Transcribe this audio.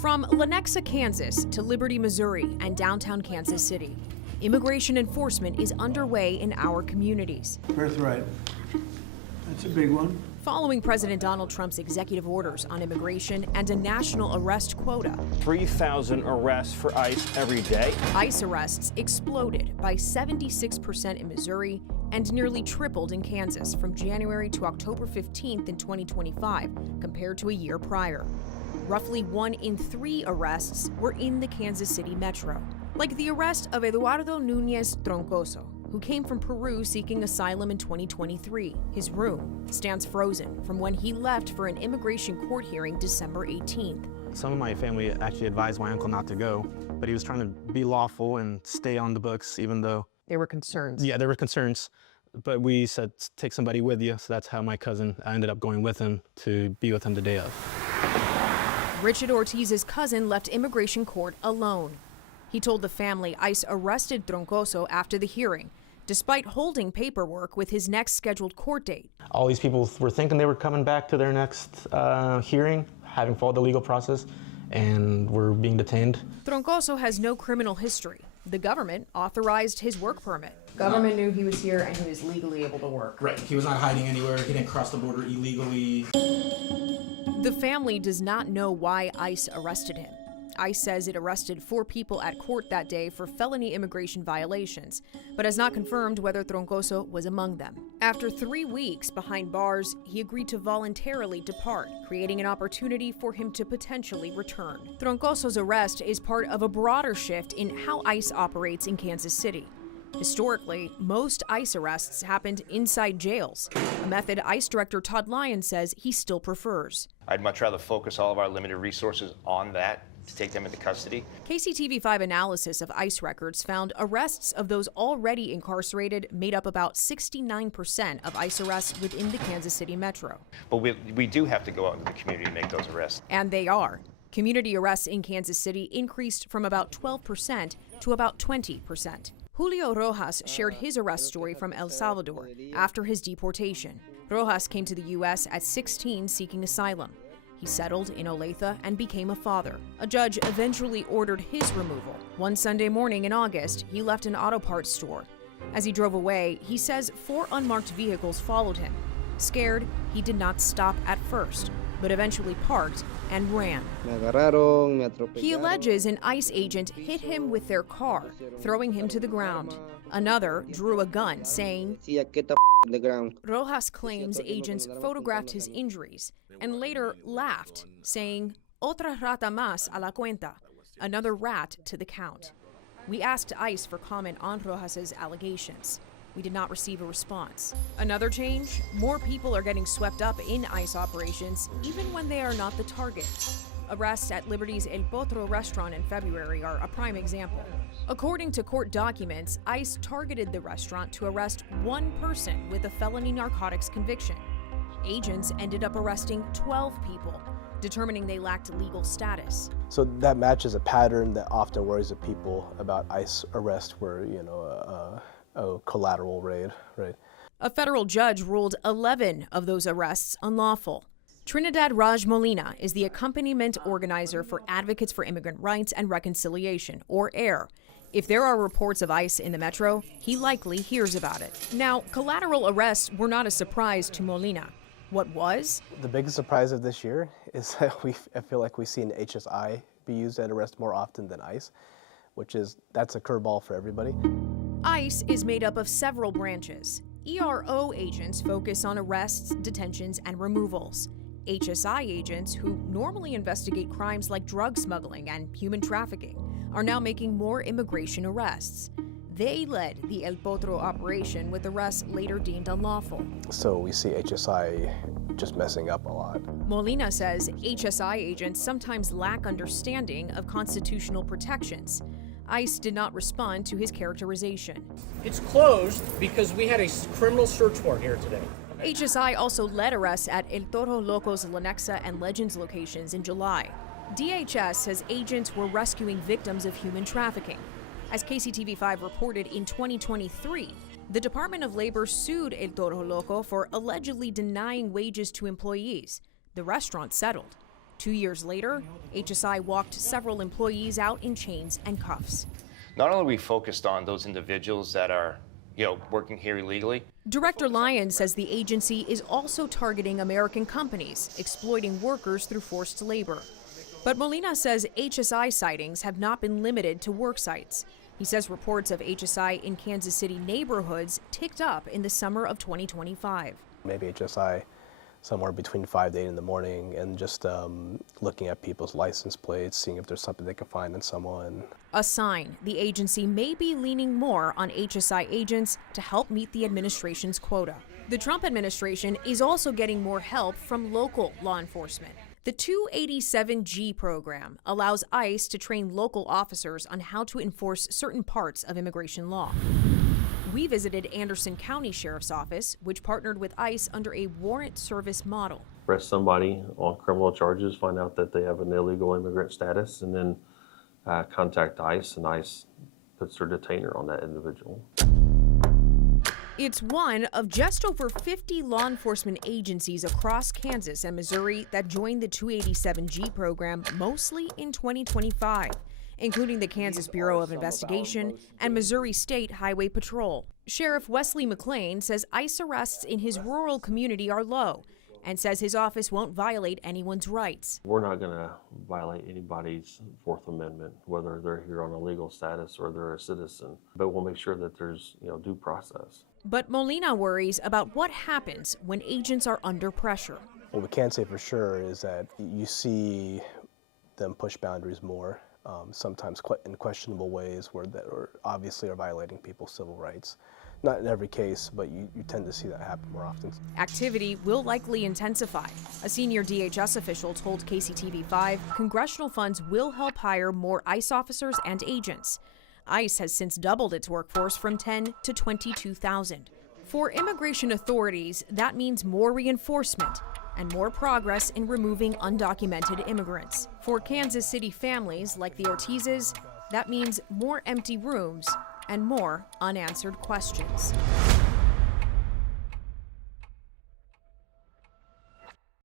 From Lenexa, Kansas to Liberty, Missouri and downtown Kansas City, immigration enforcement is underway in our communities. Birthright. That's a big one. Following President Donald Trump's executive orders on immigration and a national arrest quota. 3,000 arrests for ICE every day. ICE arrests exploded by 76% in Missouri and nearly tripled in Kansas from January to October 15th in 2025 compared to a year prior. Roughly 1 in 3 arrests were in the Kansas City metro, like the arrest of Eduardo Núñez Troncoso, who came from Peru seeking asylum in 2023. His room stands frozen from when he left for an immigration court hearing December 18th. Some of my family actually advised my uncle not to go, but he was trying to be lawful and stay on the books, even though... There were concerns. Yeah, there were concerns, but we said, take somebody with you, so that's how my cousin, I ended up going with him to be with him the day of. Richard Ortiz's cousin left immigration court alone. He told the family ICE arrested Troncoso after the hearing, despite holding paperwork with his next scheduled court date. All these people were thinking they were coming back to their next hearing, having followed the legal process, and were being detained. Troncoso has no criminal history. The government authorized his work permit. Government knew he was here and he was legally able to work. Right, he was not hiding anywhere, he didn't cross the border illegally. The family does not know why ICE arrested him. ICE says it arrested 4 people at court that day for felony immigration violations, but has not confirmed whether Troncoso was among them. After 3 weeks behind bars, he agreed to voluntarily depart, creating an opportunity for him to potentially return. Troncoso's arrest is part of a broader shift in how ICE operates in Kansas City. Historically, most ICE arrests happened inside jails, a method ICE Director Todd Lyons says he still prefers. I'd much rather focus all of our limited resources on that to take them into custody. KCTV5 analysis of ICE records found arrests of those already incarcerated made up about 69% of ICE arrests within the Kansas City metro. But we do have to go out into the community to make those arrests. And they are. Community arrests in Kansas City increased from about 12% to about 20%. Julio Rojas shared his arrest story from El Salvador after his deportation. Rojas came to the U.S. at 16 seeking asylum. He settled in Olathe and became a father. A judge eventually ordered his removal. One Sunday morning in August, he left an auto parts store. As he drove away, he says 4 unmarked vehicles followed him. Scared, he did not stop at first, but eventually parked and ran. He alleges an ICE agent hit him with their car, throwing him to the ground. Another drew a gun, saying, Rojas claims agents photographed his injuries and later laughed, saying, Otra rata más a la cuenta, another rat to the count. We asked ICE for comment on Rojas's allegations. We did not receive a response. Another change? More people are getting swept up in ICE operations, even when they are not the target. Arrests at Liberty's El Potro restaurant in February are a prime example. According to court documents, ICE targeted the restaurant to arrest 1 person with a felony narcotics conviction. Agents ended up arresting 12 people, determining they lacked legal status. So that matches a pattern that often worries the people about ICE arrest where, a collateral raid, right? A federal judge ruled 11 of those arrests unlawful. Trinidad Raj Molina is the accompaniment organizer for Advocates for Immigrant Rights and Reconciliation, or AIR. If there are reports of ICE in the metro, he likely hears about it. Now, collateral arrests were not a surprise to Molina. What was? The biggest surprise of this year is that I feel like we've seen HSI be used at arrest more often than ICE, that's a curveball for everybody. ICE is made up of several branches. ERO agents focus on arrests, detentions, and removals. HSI agents, who normally investigate crimes like drug smuggling and human trafficking, are now making more immigration arrests. They led the El Potro operation with arrests later deemed unlawful. So we see HSI just messing up a lot. Molina says HSI agents sometimes lack understanding of constitutional protections. ICE did not respond to his characterization. It's closed because we had a criminal search warrant here today. HSI also led arrests at El Toro Loco's Lenexa and Legends locations in July. DHS says agents were rescuing victims of human trafficking. As KCTV5 reported in 2023, the Department of Labor sued El Toro Loco for allegedly denying wages to employees. The restaurant settled. 2 years later, HSI walked several employees out in chains and cuffs. Not only are we focused on those individuals that are, working here illegally. Director Lyons says the agency is also targeting American companies, exploiting workers through forced labor. But Molina says HSI sightings have not been limited to work sites. He says reports of HSI in Kansas City neighborhoods ticked up in the summer of 2025. Maybe HSI somewhere between 5 to 8 in the morning, and just looking at people's license plates, seeing if there's something they can find in someone. A sign the agency may be leaning more on HSI agents to help meet the administration's quota. The Trump administration is also getting more help from local law enforcement. The 287G program allows ICE to train local officers on how to enforce certain parts of immigration law. We visited Anderson County Sheriff's Office, which partnered with ICE under a warrant service model. Arrest somebody on criminal charges, find out that they have an illegal immigrant status, and then contact ICE, and ICE puts their detainer on that individual. It's one of just over 50 law enforcement agencies across Kansas and Missouri that joined the 287G program mostly in 2025. Including the Kansas Bureau of Investigation and Missouri State Highway Patrol. Sheriff Wesley McLean says ICE arrests in his rural community are low and says his office won't violate anyone's rights. We're not going to violate anybody's Fourth Amendment, whether they're here on a legal status or they're a citizen, but we'll make sure that there's due process. But Molina worries about what happens when agents are under pressure. What we can say for sure is that you see them push boundaries more. Sometimes in questionable ways where that obviously are violating people's civil rights. Not in every case, but you tend to see that happen more often. Activity will likely intensify. A senior DHS official told KCTV5 congressional funds will help hire more ICE officers and agents. ICE has since doubled its workforce from 10 to 22,000. For immigration authorities, that means more reinforcement and more progress in removing undocumented immigrants. For Kansas City families like the Ortizes, that means more empty rooms and more unanswered questions.